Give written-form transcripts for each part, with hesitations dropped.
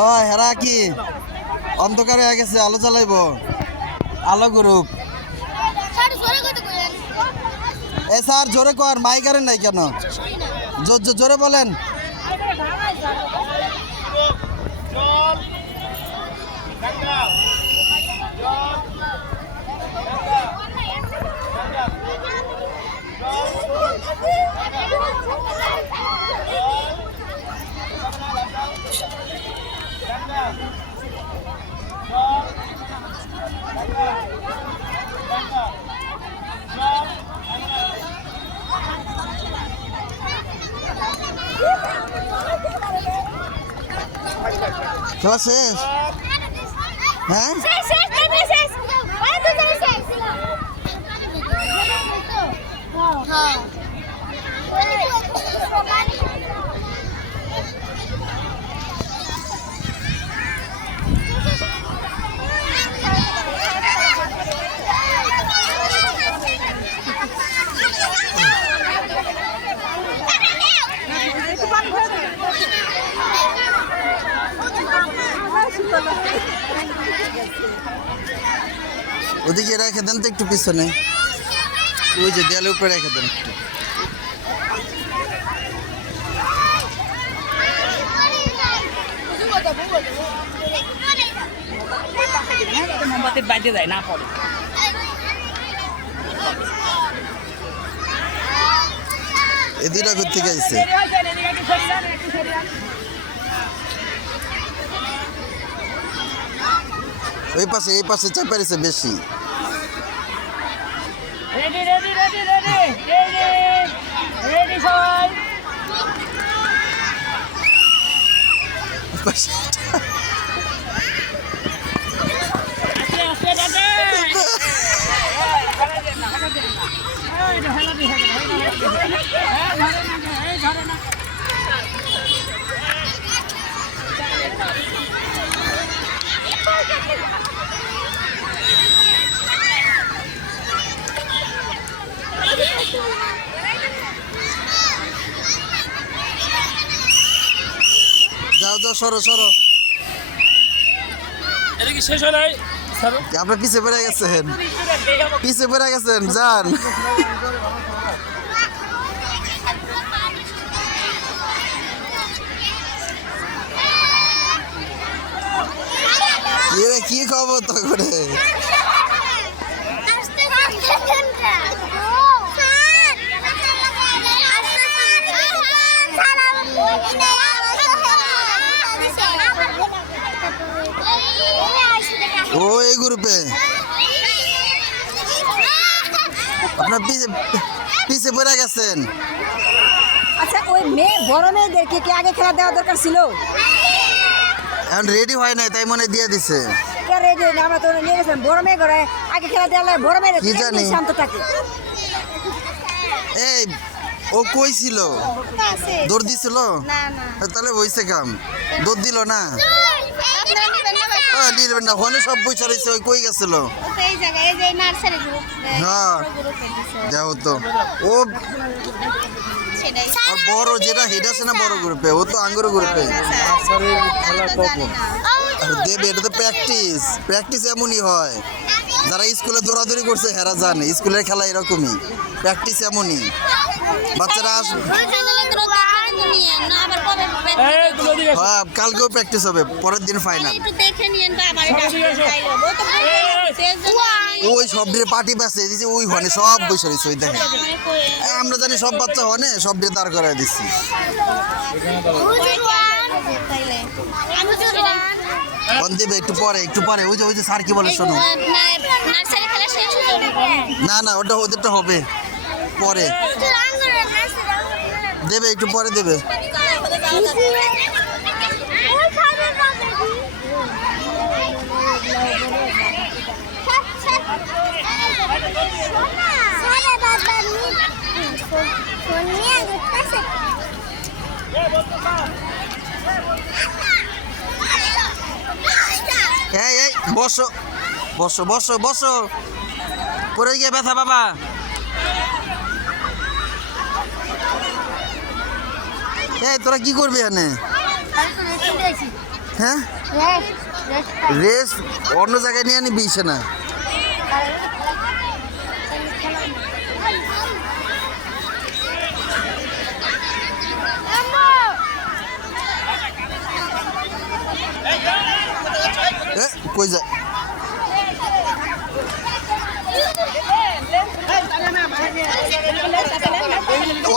ও হেরা কি অন্ধকার হয়ে গেছে, আলো চালাইব, আলো গ্রুপ। এ স্যার জোরে কর, মাইকারের নাই কেন? জোরে বলেন। খেলা শেষ? হ্যাঁ ওদিকে রেখে দেন তো একটু পিছনে, ওই যে দেয়ালের উপরে রেখে দেন একটু। মোমবাতির বাইরে যায় না পড়ে। এই দুইটা ঘর থেকে আইছে। এই পাশে চাপা রয়েছে বেশি। যাও সরো। এটা কি শেষ হয় নাই? আপনি পিছে পড়ে গেছেন, যান। কি খবর তো করে? ও এই গ্রুপে আপনার পিছে পড়ে গেছেন। আচ্ছা ওই বড় মেয়েদেরকে কি আগে খেলা দেওয়া দরকার ছিল? এখন রেডি হয় নাই তাই মনে দিয়ে দিছে। রেডি আমরা তো নিয়ে গেছিলাম বড় মেয়ে ঘরে, আগে খেলা দেওয়া বড় মেয়েরা কি জানি শান্ত থাকে। এই ও কই ছিল? দৌড় দিছিল? তাহলে হইছে কাম। দৌড় দিল না? নিবেন না, হনে সব বইসা রয়েছে। ওই কই গেছিল? হ্যাঁ দেখো তো, ও আর বড় যেটা হেড আছে না বড় গ্রুপে, ও তো আঙ্গুর গ্রুপে। দেবে, এটা তো প্র্যাকটিস এমনই হয়। যারা স্কুলে দৌড়াদৌড়ি করছে হেরা জানে স্কুলের খেলা এরকমই, প্র্যাকটিস এমনই। বাচ্চারা আসবে, হ্যাঁ কালকেও প্র্যাকটিস হবে, পরের দিন ফাইনাল। ওই সব দিয়ে পার্টি পাশে দিচ্ছে, ওই হনে সব বসে রয়েছে। ওই দেখেন, আমরা জানি সব বাচ্চা হনে সব দিয়ে দাঁড় করাই দিচ্ছি। দেবে একটু পরে ওই যে স্যার কি বলে শোনো। না ওদেরটা হবে পরে, দেবে একটু পরে দেবে। এই বসো পরে গিয়ে ব্যথা বাবা। এই তোরা কি করবি এখানে? হ্যাঁ রেস অন্য জায়গায় নিয়ে নিবি না? কই যায়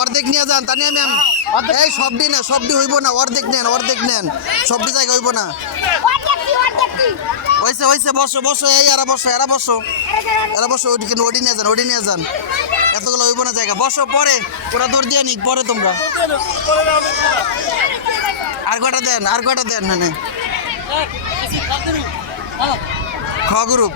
অর্ধেক নিয়ে যান তানিয়া ম্যাম। এই সবডি না, সবডি হইব না, অর্ধেক নেন, অর্ধেক নেন, সবডি জায়গা হইব না। হয়েছে হয়েছে, বসো বসো, এই এরা বসো, এরা বসো, এরা বসো, ওইদিকে ওডি নিয়ে যান, ওডি নিয়ে যান, এতগুলো হইব না জায়গা, বসো। পরে ওরা দৌড় দিয়ে নিক, পরে তোমরা আর কটা দেন, আর কটা দেন। মানে খ গ্রুপ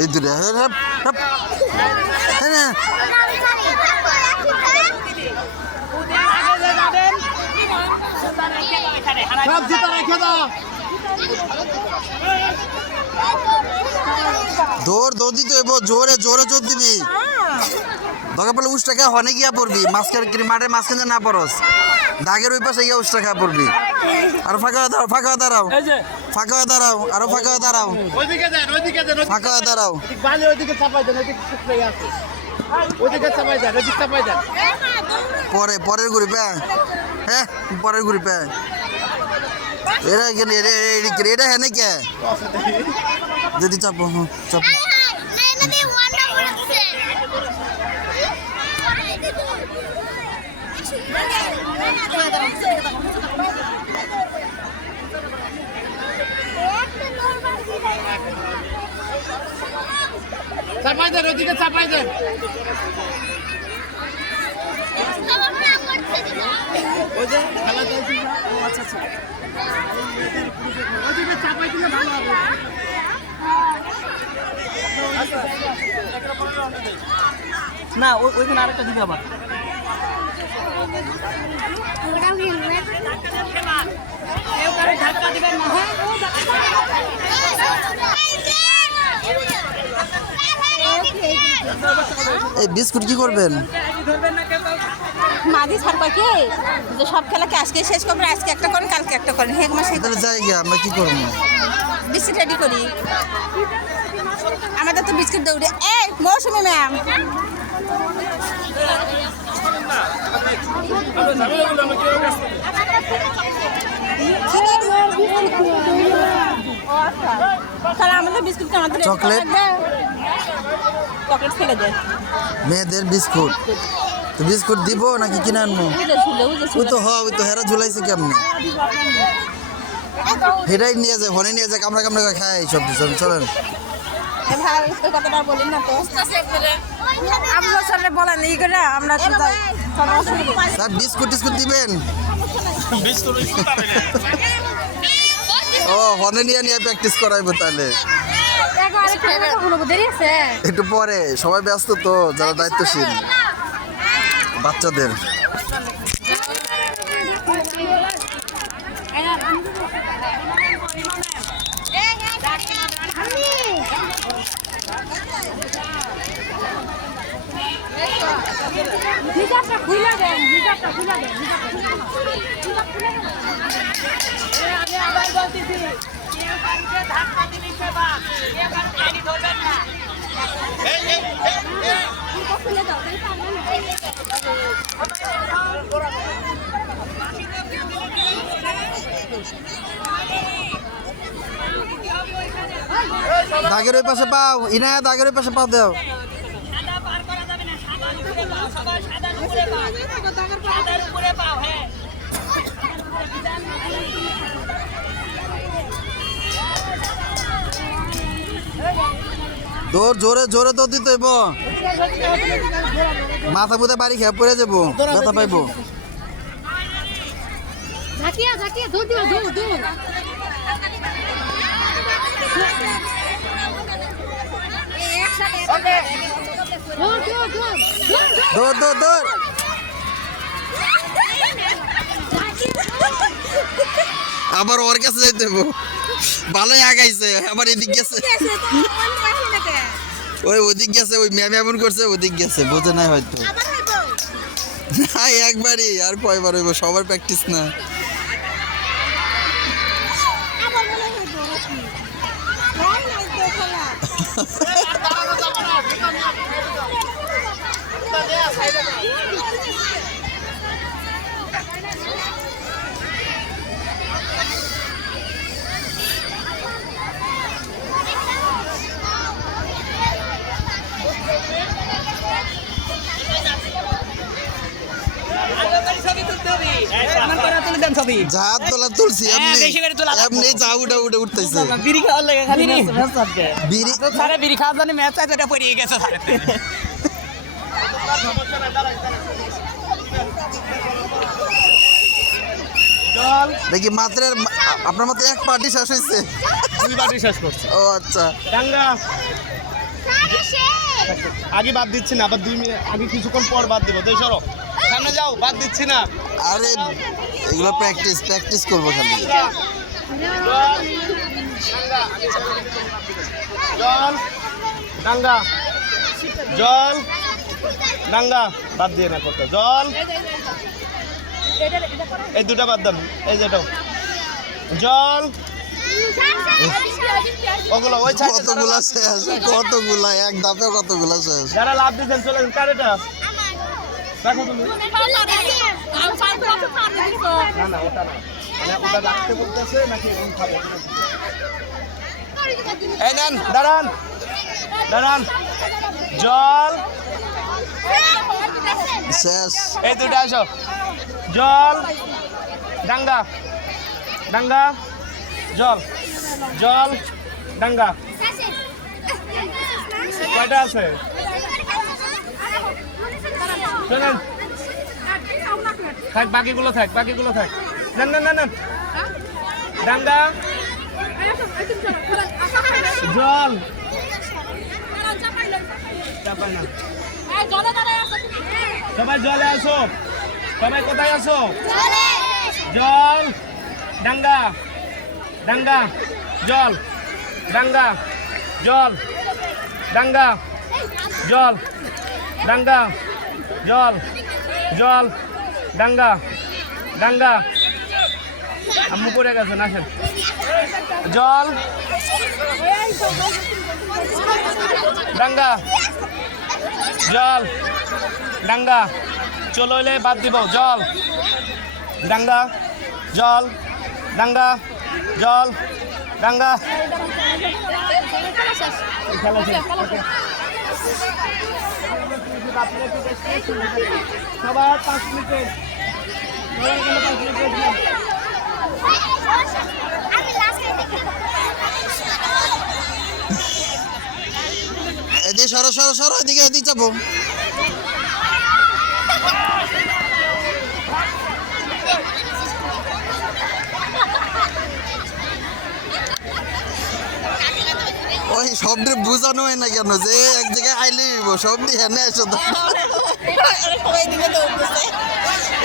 এই দূরে দৌড় দৌড় দিতে হইব, জোরে জোরে জোর দিবি। দরকার পড়লে উষ্টা খা হনে গিয়া পড়বি, মাঝখানে মাঠের মাঝখানে না পড়স, দাগের ওই পাশে গিয়া উষ্টা খা পড়বি। আরো ফাঁকা হয়ে দাঁড়াও, ফাঁকা হয়ে দাঁড়াও, ফাঁকা হয়ে দাঁড়াও, আরো ফাঁকা হয়ে দাঁড়াও, ফাঁকা হয়ে দাঁড়াও। পরে পরের গ্রুপে, হ্যাঁ পরের গ্রুপে এরা এখানে এটা হ্যাঁ কে যদি চাপো, চাপো। চাপাই দেন, ওইদিকে চাপাই দেন। ওই যে খেলা চলছে না? ও আচ্ছা আচ্ছা, ওইদিকে চাপাই দিলে ভালো হবে। না ওইখানে আরেকটা দিতে আবার ধাক্কা দিবেন না। এই বিস্কুট কি করবেন? মাঝি সরকার কি যে সব খেলাকে আজকে শেষ করবেন, আজকে একটা করেন, কালকে একটা করেন, হেগ মাসে তাহলে যাই গিয়া আমরা কি করবো? বিস্কিট রেডি করি। আমাদের তো বিস্কিট দৌড়ে। এই মৌসুমি ম্যাম, তাহলে আমাদের বিস্কুট আমাদের চকলেট? চকলেট ফেলে দেয় মেয়েদের বিস্কুট, তো বিস্কুট দিব নাকি কিনে আনবো? ওই তো হ, ওই তো হেরা ঝুলাইছে কেমনি, হেরাই নিয়ে যায়, হনে নিয়ে যায়, কামড়া কামড়া খায় সব সব। চলেন ভাই ওই কথাটা বলেন না তো, আপনার সামনে বলেন ই করে আমরা স্যার বিস্কুট টিস্কুট দিবেন? ও হনে নিয়ে নিয়ে প্র্যাকটিস করাইবো তাহলে একটু পরে, সবাই ব্যস্ত তো যারা দায়িত্বশীল বাচ্চাদের। দাগের ওই পাশে পাও, ইনায়া দাগের ওই পাশে পাও দাও। দৌড় জোরে জোরে দৌড় দিতে হইব, মাথা বুথে বাড়ি খেয়ে পড়ে যাবো, ব্যথা পাইবো। ঝাঁকিয়া ঝাঁকিয়া দৌড় দিও, দৌড় দৌড়। দৌড় দৌড় দৌড় আবার ওর কাছে যাইতে হইব ভালোই আগাইছে আবার এদিক গেছে ওই ওদিক গেছে ওই ম্যাম এমন করছে ওদিক গেছে বোঝে নাই হয়তো না একবারই আর কয়বার হইব সবার প্র্যাকটিস না জাহাজ তোলা তুলছি এমনি এমনি যা উঠে উঠে উঠতেছে বিড়ি খাওয়ার লাগে খালি ম্যাচ আছে বিড়ি সারে বিড়ি খাওয়ার জন্য ম্যাচ আছে এটা পড়ে গেছে সারে দেখি মাত্র আপনার মতো এক পার্টি শেষ হয়েছে 2 বাটি শেষ করছে ও আচ্ছা ডাঙ্গা আগে বাদ দিচ্ছি না আবার 2 মিনিট আগে কিছুক্ষণ পর বাদ দেবো দেই সরো সামনে যাও বাদ দিচ্ছি না আরে এগুলো প্র্যাকটিস করবো খালি জল ডাঙ্গা জল ডাঙ্গা বাদ দিয়ে না করতে জল এই দুটা বাদ দেন এই যেটাও জল ওগুলো ওই কতগুলা শেষ কতগুলা এক ধাপে কতগুলা শেষ যারা লাভ দিচ্ছেন চলে যান কার এটা দেখো তুমি না না ওটা না মানে ওটা রাখতে বলতেছে নাকি এরকম খাবে এই নেন দাঁড়ান দাঁড়ান জল শেষ এই দুটা আসো জল ডাঙ্গা ডাঙ্গা জল জল ডাঙ্গা কয়টা আছে শোনেন থাক বাকিগুলো থাক নেন নেন নেন ডাঙ্গা জল চাপাই না সবাই জলে আসো সবাই কোথায় আসো জল ডাঙ্গা ডাঙ্গা জল ডাঙ্গা জল ডাঙ্গা জল ডাঙ্গা জল জল ডাঙ্গা ডাঙ্গা আম্মু পড়ে গেছেন আসেন জল ডাঙ্গা জল ডাঙ্গা চললে বাদ দিব জল ডাঙ্গা জল ডাঙ্গা জল ডাঙ্গা সবার 5 মিনিট এদিকে সরো সরো সরো এদিকে এদিকে যাবো ওই সবটি বুঝানো হয় না কেন যে এক জায়গায় আইলে সবটি হেনে এসো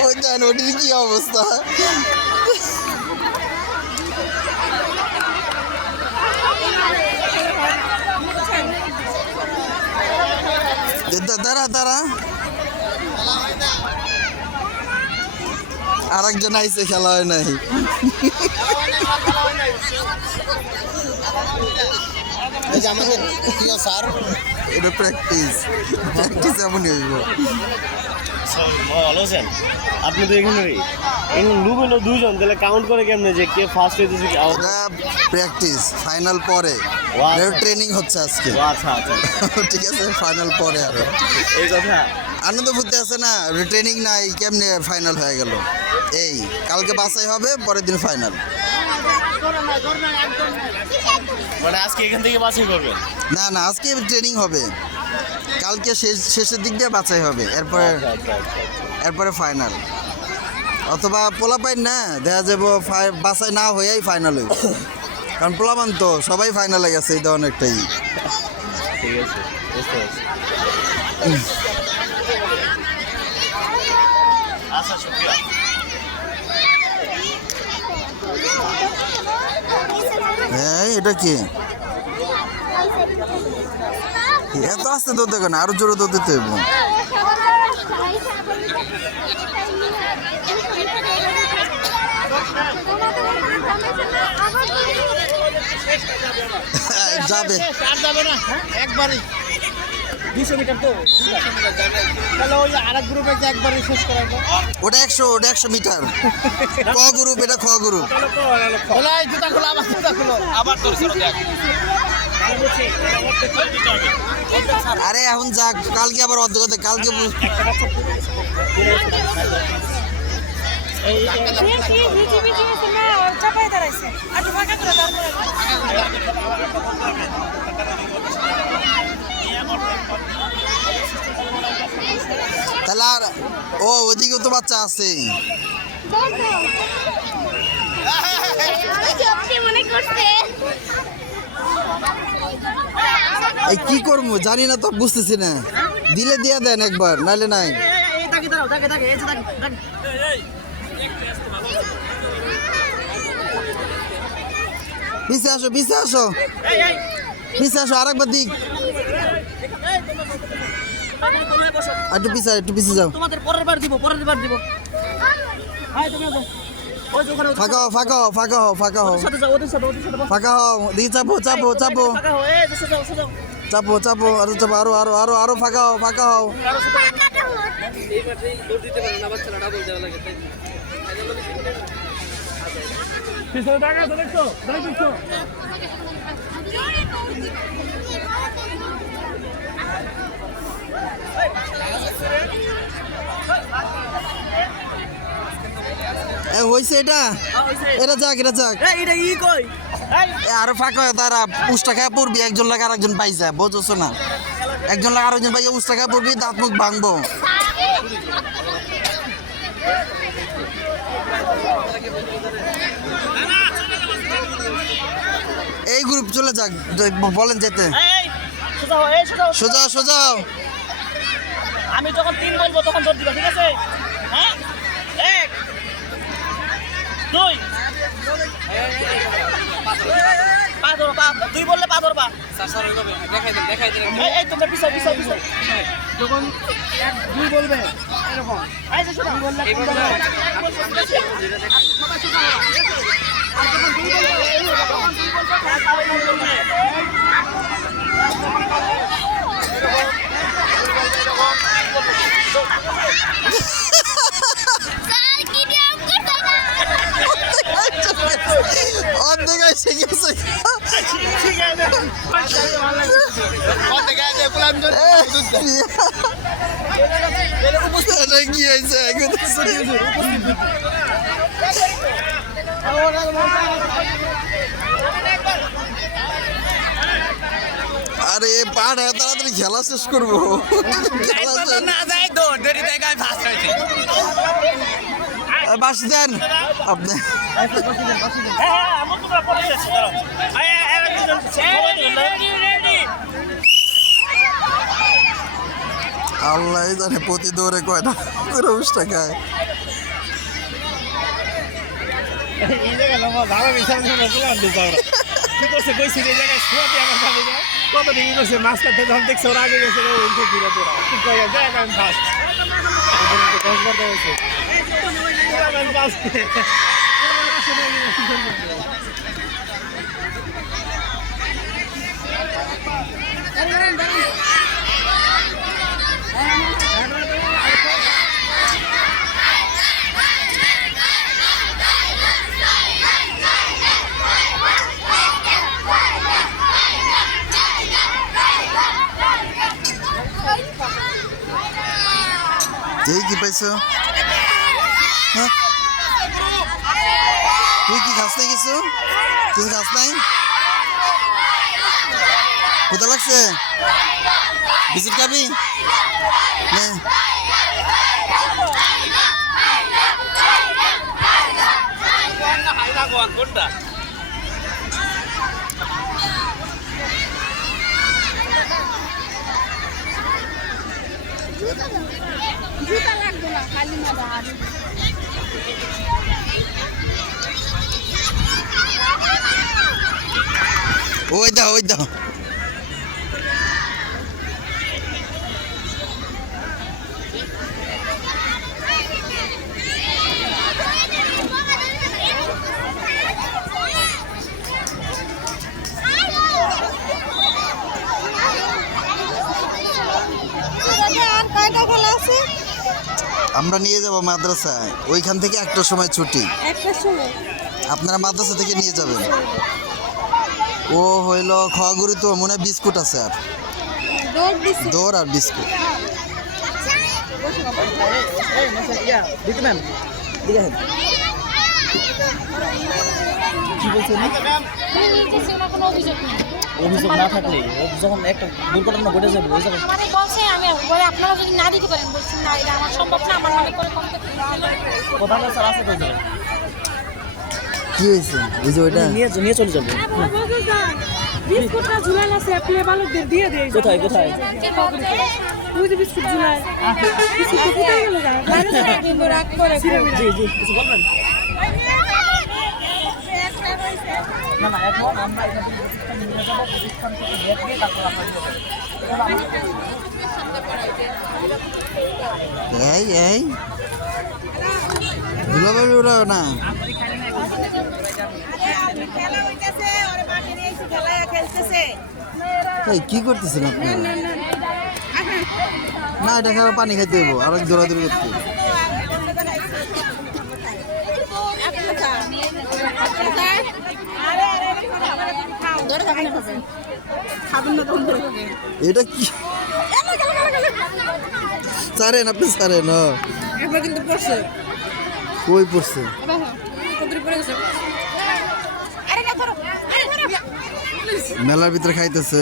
ওই দেন ওটির কি অবস্থা দাঁড়া দাঁড়া আর একজন আইসে খেলা হয় নাই আমাদের প্রিয় স্যার এটা প্র্যাকটিস এমনই হইব ভালো আছেন আপনি তো এখানে লুক হলো 2 জন তাহলে কাউন্ট করে কেমনে যে কে ফার্স্ট হইতেছে কি এটা প্র্যাকটিস ফাইনাল পরে ট্রেনিং হচ্ছে আজকে আচ্ছা আচ্ছা ঠিক আছে ফাইনাল পরে আরো এই কথা আনন্দ ফুটতে আছে না ট্রেনিং নাই কেমনে ফাইনাল হয়ে গেল এই কালকে বাছাই হবে পরের দিন ফাইনাল মানে আজকে এখান থেকে বাছাই করবেন না না আজকে ট্রেনিং হবে কালকে শেষের দিক দিয়ে বাছাই হবে এরপরে ফাইনাল অথবা পোলাপাইন না দেখা যাবো বাছাই না হয়েই ফাইনাল হইব কারণ পোলাপান তো সবাই ফাইনালে গেছে এই ধরনের একটাই ঠিক আছে বুঝতে পারছি। আচ্ছা শুক্রিয়া। হ্যাঁ এটা কি এত আস্তে দৌড় দেখো না, আরো জোরে দৌড় দিতে হইব। যাবে আর যাবে না একবারই 200 মিটার তো তাহলে ওই আরেক গ্রুপে যে একবারই শেষ করাবো। ওটা 100 মিটার ক গ্রুপ, এটা খ গ্রুপ। খোলা এই জুতা খোলা, আবার জুতা খোলো, আবার তোর ছিল দেখ। আরে এখন যাক, কালকে আবার অর্ধেক অর্ধেক, কালকে তাহলে আর ও ওদিকেও তো বাচ্চা আছে। এই কি করবো জানি না তো, বুঝতেছি না। দিলে দিয়া দেন একবার, নাইলে নাই। পিছে আসো, পিছে আসো, পিছে আসো, আরেকবার দিক। একটু পিছে, একটু পিছে যাও। তোমাদের পরের বার দিব, পরের বার দিব। হাই তুমি আসো। ওই যে ওখানে ফাঁকা হও, ফাঁকা হও, ফাঁকা হও, ফাঁকা হও, সাথে যাও, ওদের সাথে বসো। ফাঁকা হও। দিকে চাপো, চাপো, চাপো, ফাঁকা হও, এই যে সোজা সোজা। চাপো, চাপো, আরো চাপো, আরো আরো আরো আরো ফাঁকা হও, ফাঁকা হও। এই মাঠে দৌড় দিতে পারে না, বাচ্চারা ডাবল দেওয়া লাগে তাই। পিছনে টাকা তো দেখছো, দেখছো। হয়েছে এটা, এটা যাক, এটা যাক। এটা ই কই? আরো ফাঁকা হয়, তারা উষ্টা খায় পড়বি, একজন লাগে আরেকজন পাইছে, বুঝছো না? একজন লাগে আরেকজন পাইছে, উষ্টা খায় পড়বি, দাঁত মুখ ভাঙবো। এই গ্রুপ চলে যাক, বলেন যেতে। সোজা হও, এই সোজা হও। সোজা সোজা। আমি যখন 3 বলবো তখন দৌড় দিবা, ঠিক আছে? হ্যাঁ 1 2 পা ধরো, পা 2 বললে পা ধরবা। স্যার ওইভাবে দেখাই দেন। এই তোমরা পিছাও পিছাও পিছাও। যখন 1 2 বলবে এরকম, এই যে শোনা বললে এই বলবে আর যখন 2 বলবে এই হলো, যখন 2 বলবে তাহলে বলবে অর্ধেক এসে গেছে। এটা কি হয়েছে? আরে পাড়া তাড়াতাড়ি খেলা শেষ করবো। বাস দেন আপনি। আল্লাহ জানে প্রতি দৌড়ে কয়টা করে উষ্টা খায়। কত ডিগ্রি করছে মাছ কাটতে, যখন দেখছে ওরা আগে গেছে এই কি পাইছো? হ্যাঁ তুই কি খাস নাই কিছু? তুই খাস নাই? কোথা লাগছে? বিস্কুট খাবি? নে। ওই দাও ওই দাও আর কয়টা খেলা আছে? আমরা নিয়ে যাব মাদ্রাসায়, ওইখান থেকে একটার সময় ছুটি, একটার সময়। আপনারা মাদ্রাসা থেকে নিয়ে যাবেন। ও হইল খাওয়াগুড়ি তো মনে হয় বিস্কুট আছে আর দৌড় দিছে। দৌড় আর বিস্কুট। অভিযোগ না থাকলে যখন একটা দুর্ঘটনা ঘটে যাবে ওই জায়গায় মানে বলছে আমি বলে আপনারা যদি না দিতে পারেন, বলছি না এটা আমার সম্ভব না, আমার নামে করে কম করতে প্রধান স্যার আছে তো ওই জায়গায়। কি হয়েছে ওই যে ওইটা নিয়ে চলে যাবে। বিস্কুটটা ঝুলান আছে, আপনি বালকদের দিয়ে দিয়ে কোথায় কোথায় ওই যে বিস্কুট ঝুলায় বিস্কুট কোথায় গেল রাগ করে জি জি কিছু বলবেন? না না এখন আমরা এখান থেকে প্রতিষ্ঠান নিয়ে যাবো, প্রতিষ্ঠান থেকে ব্যাগ দিয়ে তারপর আপনার এই এই ধুলাবালি উড়াও না। এই কি করতেছেন আপনি? না এটা খাবার পানি খাইতে হইব, আর দৌড়াদৌড়ি করতে হইব। এটা কি সারেন আপনি সারেন? একবার কিন্তু পড়ছে। কই পড়ছে? কতদূর পড়ে গেছে? আরে না ধরো, আরে ধরো। মেলার ভিতরে খাইতেছে,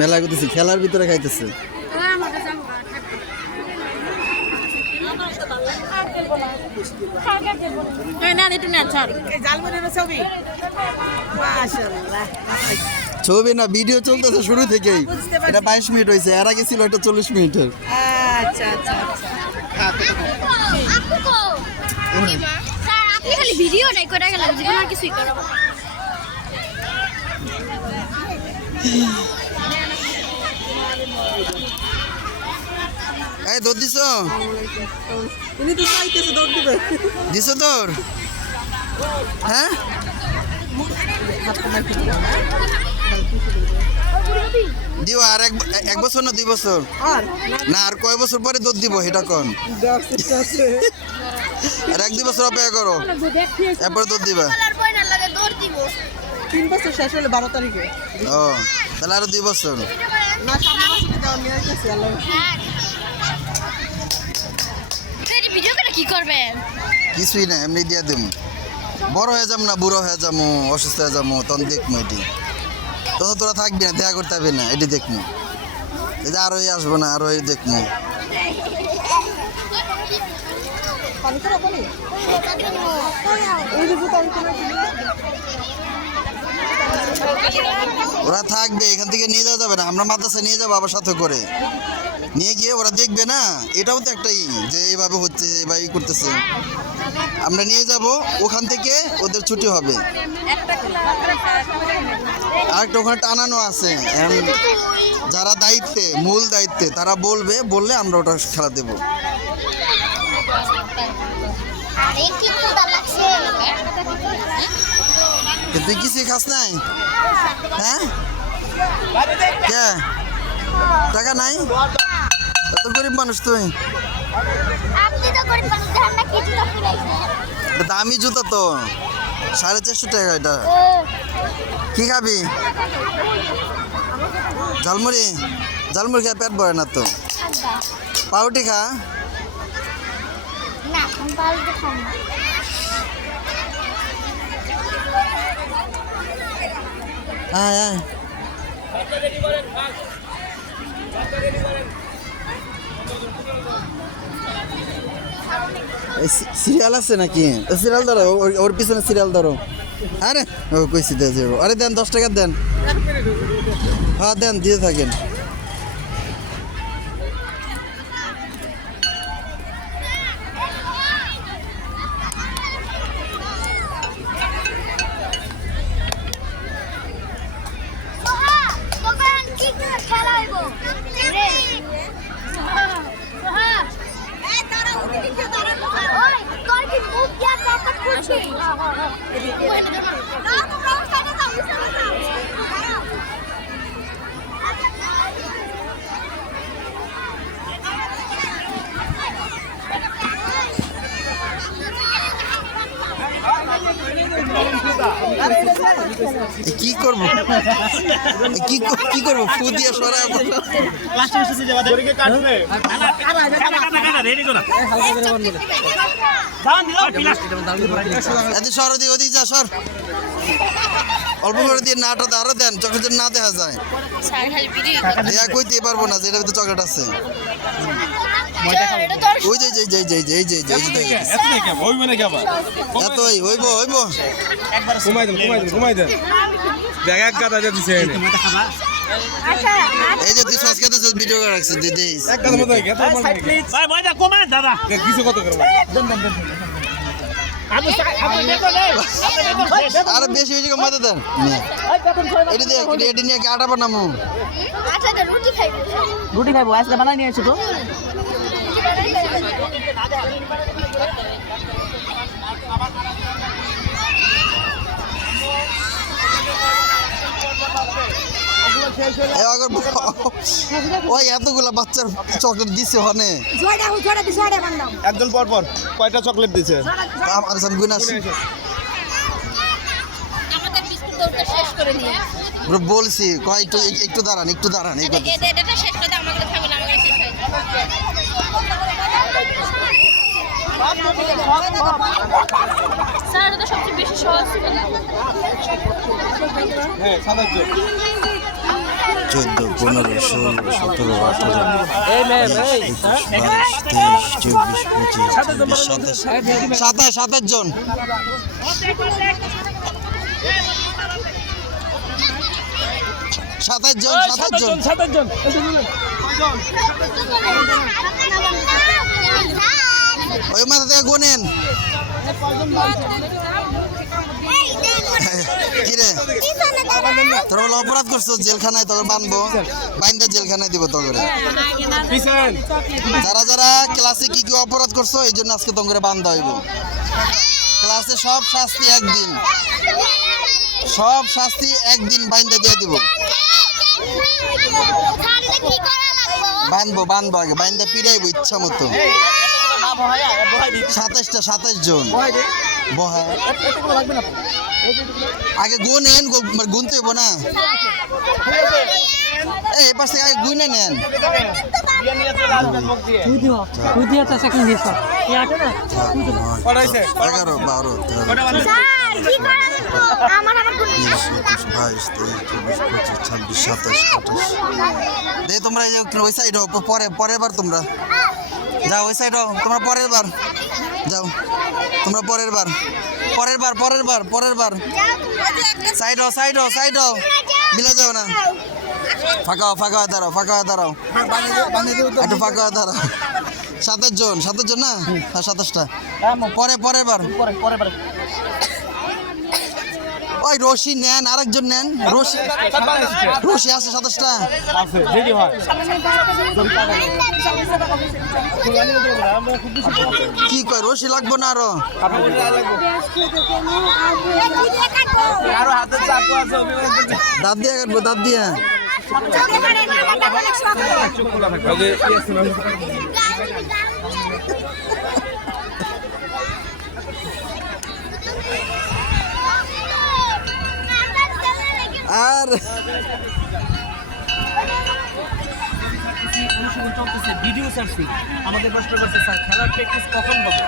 মেলা করতেছে, খেলার ভিতরে খাইতেছে। না একটু নেন ছাড়। এই জালমনের ছবি মাশাআল্লাহ। ছবি না ভিডিও চলতেছে শুরু থেকেই। এটা 22 মিনিট হয়েছে, এর আগে ছিল এটা 40 মিনিটের। আচ্ছা আচ্ছা আচ্ছা। স্যার আপনি খালি ভিডিওটাই করে গেলেন, জীবন আর কিছুই করব না। এই দৌড় দিছ? উনি তো চাইতেছে দৌড় দিবে। দিছ তোর? হ্যাঁ দিও। আর এক বছর না 2 বছর আর না, আর কয় বছর পরে দৌড় দিব সেটা কোন? আর 1-2 বছর অপেক্ষা করো, এরপরে দৌড় দিবা। বলার বইনার লাগে দৌড় দিব। 3 বছর শেষ হলে 12 তারিখে। ও তাহলে আরো 2 বছর। না সামনে বছর দেওয়া নিয়ে আইতেছি আল্লাহ। হ্যাঁ এই ভিডিও করে কি করবেন? কিছুই না, এমনি দিয়ে দেবো। বড় হয়ে যাম না, বুড়ো হয়ে যাবো, অসুস্থ হয়ে যাবো, তখন দেখবো এটি। তখন তোরা থাকবি না, দেখা করতে হবে না, এটি দেখবো। এই যে আরোই আসবো না, আরোই দেখবো। পানি খারাপ পানি। এই যে পানি খারাপ। ওরা থাকবে, এখান থেকে নিয়ে যাওয়া যাবে না, আমরা মাদ্রাসায় নিয়ে যাবো আবার সাথে করে। নিয়ে গিয়ে ওরা দেখবে না, এটাও তো একটাই যে এইভাবে হচ্ছে, এইভাবে করতেছে। আমরা নিয়ে যাব, ওখান থেকে ওদের ছুটি হবে। আরেকটা ওখানে টানানো আছে, যারা দায়িত্বে, মূল দায়িত্বে, তারা বললে আমরা ওটা খেলা দেবো। আরে কি ক্ষুধা লাগছে? তুই কিছুই খাস নাই? হ্যাঁ কে টাকা নাই? এত গরিব মানুষ তুই? আপনি তো গরিব মানুষ, দেখেন না কি জুতা কিনাইছে। এটা দামি জুতা তো, 450 টাকা এটা। কি খাবি? ঝালমুড়ি? ঝালমুড়ি খেয়ে পেট ভরে না তো। পাউটি খা। না আমি বাড়িতে খাবো না। আয় আয়। সিরিয়াল আছে নাকি? সিরিয়াল ধরো, ওর পিছনে সিরিয়াল ধরো। আরে ও কইছি দে যাবো। আরে দেন 10 টাকা দেন। হ্যাঁ দেন, দিয়ে থাকেন। কি করবো কি করবো ফু দিয়ে সরাই সর ওদিক যা সর অল্প করে দিয়ে নাটা আরো দেন চকলেট না দেখা যায় দেয়া কইতে পারবো না যে এটার ভিতরে চকলেট আছে ওই যে এতই হইব এই যে তুই সস খেতে ভিডিও করে রাখছিস দিদিস আরে বেশি বেশি কমাতে দেন এটা দিয়ে এটা নিয়ে কি আটা বানাবো রুটি খাইবো আজকে বানাই নিয়ে এসো তো ওই এতগুলা বাচ্চার চকলেট দিছে ওখানে একজন পর পর কয়টা চকলেট দিছে আমি গুণ আসি আমাদের বিস্কুট দৌড়টা শেষ করে নিয়ে বলছি কয় একটু দাঁড়ান এই কথা এটা শেষ করে আমাদের খাবে না আমরা শেষ স্যার এটা সবচেয়ে বেশি সহজ ছিল হ্যাঁ 14, 15, 16, 17, 18, 27 জন 27 জন ওই মাথা থেকে গোনেন কিরে তোরা বলে অপরাধ করছো জেলখানায় তোকে বানবো বাইন্দা জেলখানায় দিব তোকে যারা যারা ক্লাসে কি কি অপরাধ করছো এই জন্য আজকে তোকে বান্ধা হইব ক্লাসে সব শাস্তি একদিন বাইন্দা দিয়ে দিব বানবো আগে বাইন্দা পিড়াইবো ইচ্ছা মতো 27 জন আগে গুনেন গুনতে হইব না এই পাশে আগে গুনে নেন 11, 12, 13, 22, 23, 24, 25, 26, 27, 28 তোমরা ওই সাইড পরের বার তোমরা যাও ওই সাইড তোমরা পরের বার যাও তোমরা পরের বার সাইড মিলা যাও না ফাঁকা দাঁড়াও একটু ফাঁকা দাঁড়াও 27 জন না হ্যাঁ 27টা পরের বার ওই রশি নেন আরেকজন নেন রশি আছে 27টা কি কয় রশি লাগবো না আরো দাঁত দিয়ে কাটবো দাঁত দিয়ে আর ভিডিও সার্চি আমাদের প্রশ্ন করছে স্যার খেলার প্র্যাকটিস কখন হবে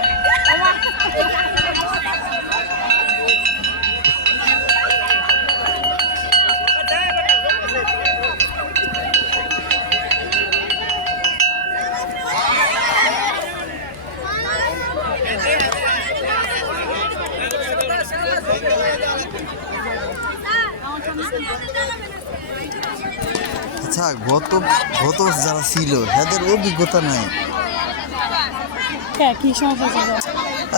আচ্ছা গত যারা ছিল এদের অভিজ্ঞতা নাই কি সমস্যা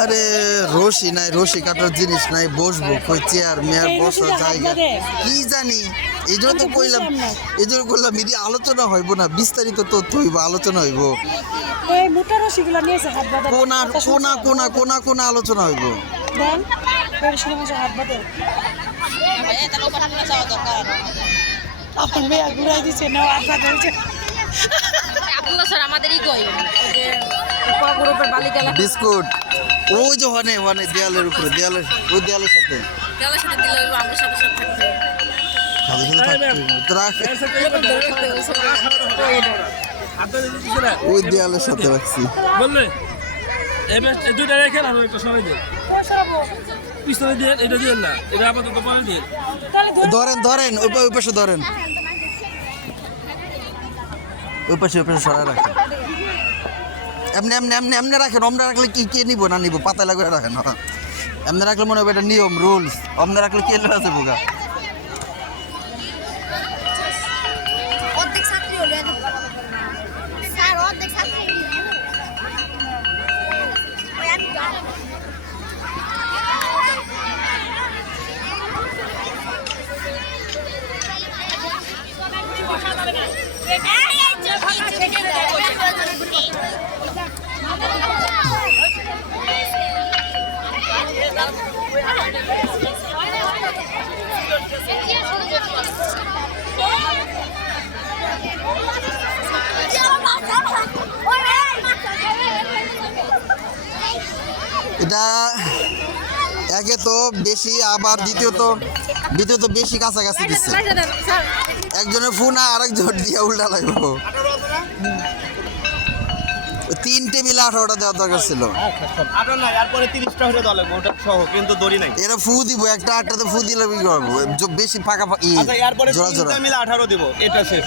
আরে রশি কাটার জিনিস নাই বসবো কই চেয়ার মেয়ার বসার জায়গা কি জানি এই জন্য তো কইলাম, এই জন্য করলাম মিডিয়া আলোচনা হইব না, বিস্তারিত তথ্য হইব, আলোচনা হইব, এই মোটা রসিগুলো নিয়েছে হাত বাঁধা কোনা কোনা কোনা কোনা কোনা আলোচনা হইব। দেন এই সময় হাত বাঁধে আপনার মেয়ে ঘুরাই দিচ্ছে না হাত বাঁধা হয়েছে আব্দুল্লাহ স্যার আমাদেরই কই গ্রুপের বালিকা বিস্কুট ওই যে হনে হনে দেয়ালের উপরে, দেয়ালের ওই দেয়ালের সাথে দেওয়ালের সাথে দিলে আমরা সাথে সাথে থাকতে সাথে সাথে থাকতে তো রাখ, ওই দেয়ালের সাথে রাখছি। বললে এবার দুইটা রেখে না একটা সরাই দিন, পিছনে দিয়ে এটা দিয়ে না, এটা আপাতত পরে দিয়ে ধরেন ধরেন ওই পাশে ধরেন, ওই পাশে সরাই রাখেন, এমনি এমনি এমনি এমনি রাখেন। অমনে রাখলে কি কে নিব না নিব, পাতা লাগিয়ে রাখেন। এমনি রাখলে মনে হবে এটা নিয়ম রুলস, অমনে রাখলে কে আছে বোকা। অর্ধেক ছাত্রী হলে স্যার অর্ধেক ছাত্রী এটা একে তো বেশি, আবার দ্বিতীয়ত বেশি কাছাকাছি দিচ্ছে। একজনের ফোন আর একজন দিয়ে উল্টা লাগবো। 3 টেবিল 18টা দেওয়ার দরকার ছিল। আপনার না এরপরে 30টা হলে দলে ওটা সহ, কিন্তু দড়ি নাই। এরা ফু দিব, একটা 8টাতে ফু দিলে কি করবো, বেশি ফাঁকা আচ্ছা এরপরে জোড়া জোড়া 3টা মিলে 18 দিব, এটা শেষ।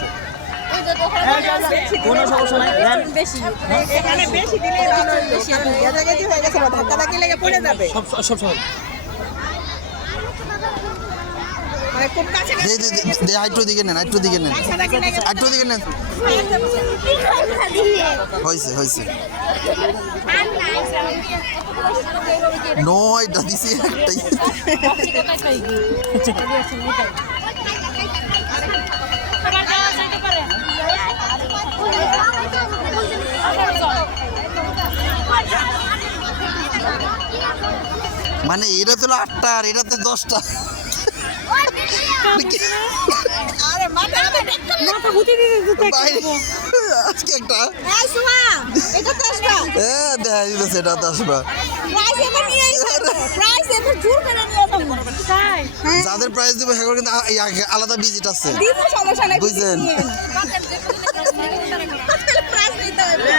কোনো সমস্যা নাই, বেশি এখানে বেশি দিলে বেশি জায়গায় হয়ে গেছে, ধাক্কা ধাক্কি লেগে পড়ে যাবে। সব সব মানে খুব কাছে দে আইটু দিকে নেন, আইটু দিকে নেন, আইটু দিকে নেন। হয়েছে হয়েছে, 9টা দিছি একটাই। মানে এটা তো 8টা আর এটাতে 10টা। আরে মাথা ঘুরতে দিতে বাইরে আজকে একটা এই সুমা এটা তো আসবা দেখা দিতেছে, এটা তো আসবা। প্রাইস এবার নিয়ে আইছো, প্রাইস এবার জোর করে নিয়ে যাবো তাই যাদের প্রাইস দিব সেগুলো কিন্তু আলাদা ভিজিট আছে, দিব, সমস্যা নাই, বুঝছেন? প্রাইস দিতে হবে।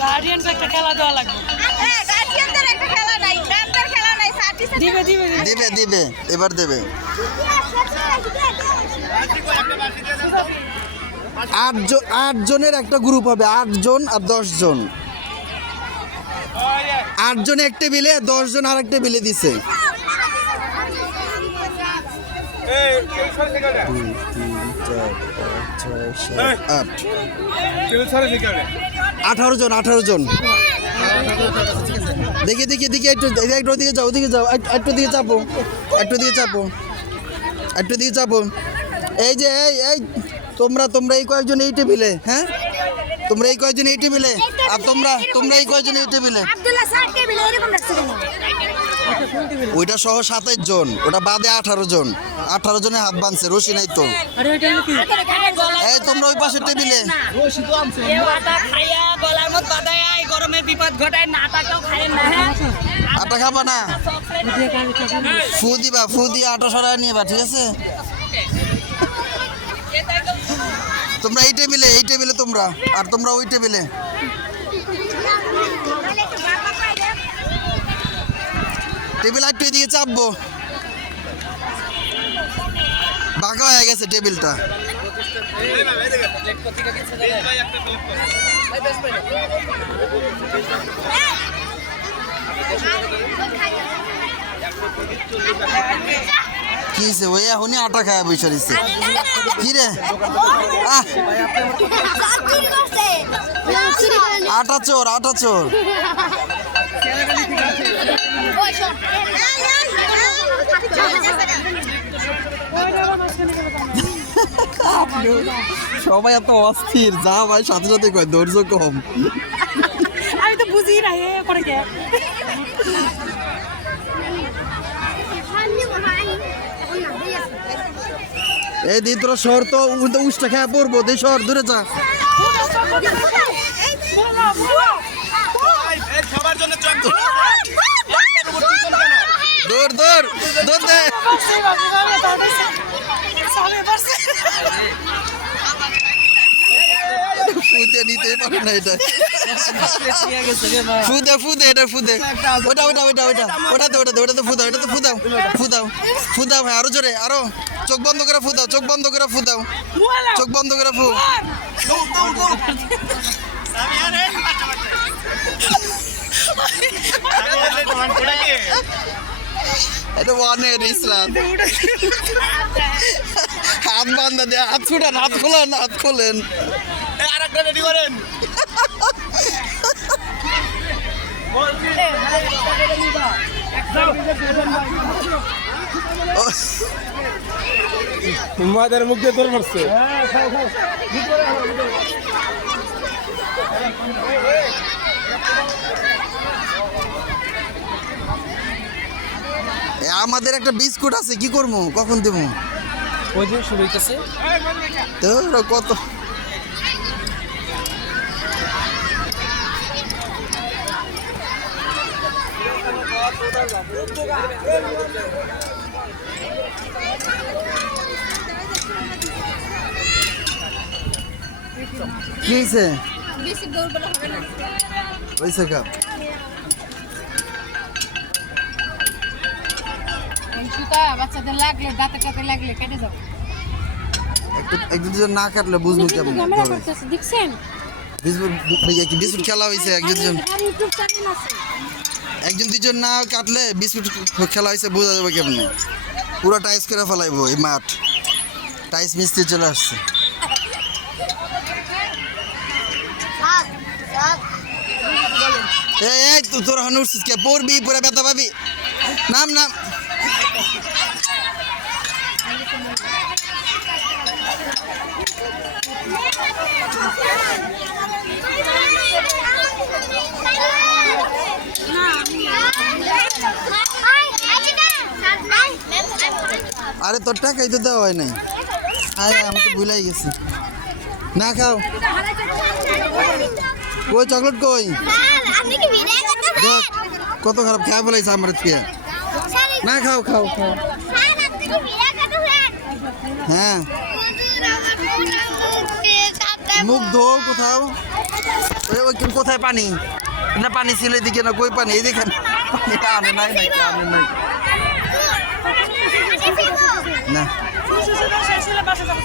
গার্ডিয়ানকে একটা খেলা দেওয়া লাগবে। হ্যাঁ, গার্জিয়ানদের একটা খেলা নাই, গানদের খেলা নাই, সার্টিফিকেট দিবে দিবে দেবে দেবে এবার দেবে। 8 জনের একটা গ্রুপ হবে, 8 জন আর 10 জন। 8 জন এক টেবিলে, 10 জন আর এক টেবিলে দিছে। 18 জন 18 জন। দেখি দেখি দেখি একটু দিকে যাও, ওদিকে যাও, একটু দিকে চাপো, একটু দিকে চাপো, একটু দিকে চাপো। এই যে এই তোমরা এই কয়েকজন এই টেবিলে, হ্যাঁ তোমরা এই কয়েকজন এই টেবিলে, আর তোমরা এই কয়েকজন এই টেবিলে। আব্দুল্লাহ স্যার টেবিলে এরকম রাখছে কেন? ওইটা সহ 27 জন, ওটা বাদে 18 জন। 18 জনের হাত বাঁধছে, রশি নাই তো। আরে ওইটা কি এই তোমরা ওই পাশের টেবিলে। গলার মত বাদায় গরমে বিপদ ঘটায়, নাটাকেও খায় না। আটা খাবা না, ফু দিবা, ফু দিয়ে আটা সরাই নিবা, ঠিক আছে? তোমরা এই টেবিলে তোমরা, আর তোমরা ওই টেবিলে। টেবিল একটু এদিকে চাপবো, বাঁকা হয়ে গেছে টেবিলটা। কি হয়েছে, ওই এখনই আটা খায় বসে রয়েছে। কি রে আটা চোর, আটা চোর। সবাই এত অস্থির যা ভাই সাথে সাথে কয় ধৈর্য কম। আমি তো বুঝি না এ করে কে এই দি তোরা শহর তো উষ্টা খেয়ে পড়বো দি শহর দূরে যা। সবার জন্য চক দৌড় দৌড় দৌড় দে। ফুদে নিতেই পারে না এটা। ফুদে ফুদে এটা ফুদে ওটা ওটা ওটা ওটা ওটাতে ওটাতে ওটাতে ফুদাও এটাতে ফুদাও ফুদাও ফুদাও ভাই আরো জোরে আরো চোখ বন্ধ করে ফুদাও চোখ বন্ধ করে ফুদাও চোখ বন্ধ করে ফু। এটা ওয়ানের ইসলাম হাত বান্ধা দে হাত ছুটান হাত খোলেন হাত খোলেন। আরেকটা রেডি করেন মাদের মুখ দিয়ে দৌড় মারছে আমাদের একটা বিস্কুট আছে কি করবো কখন দেবো ওই যে শুরু হইতেছে তো কত কি হয়েছে বেশি দৌড় বলা হবে না হয়েছে কাপ সুতা বাচ্চাদের লাগলে দাঁতে টাতে লাগলে কেটে যাবে। একদিন দুজন না কাটলে বুঝবো কেমন ক্যামেরা করতেছে দেখছেন বিস্কুট খেলা হয়েছে একজন দুজন ইউটিউব চ্যানেল আছে একজন দুজন না কাটলে বিস্কুট খেলা হয়েছে বোঝা যাবে কেমনে পুরো টাইস করে ফেলাইবো এই মাঠ টাইস মিস্ত্রি চলে আসছে। এই তোর হান উঠছিস কে পড়বি পুরা ব্যথা পাবি নাম নাম আরে তোর টাকাই তো দেওয়া হয় নাই আরে আমি তো ভুলাই গেছি না খাও কই চকলেট কই দেখ কত খারাপ খেয়ে বলাইছে আমার থেকে না খাও খাও খাও হ্যাঁ মুখ ধো কোথাও ওই কোথায় পানি না পানি ছিল এদিকে না কই পানি এই দেখেন পানিটা আনে নাই নাই আনে নাই না শেষ হলে বাসা যাবো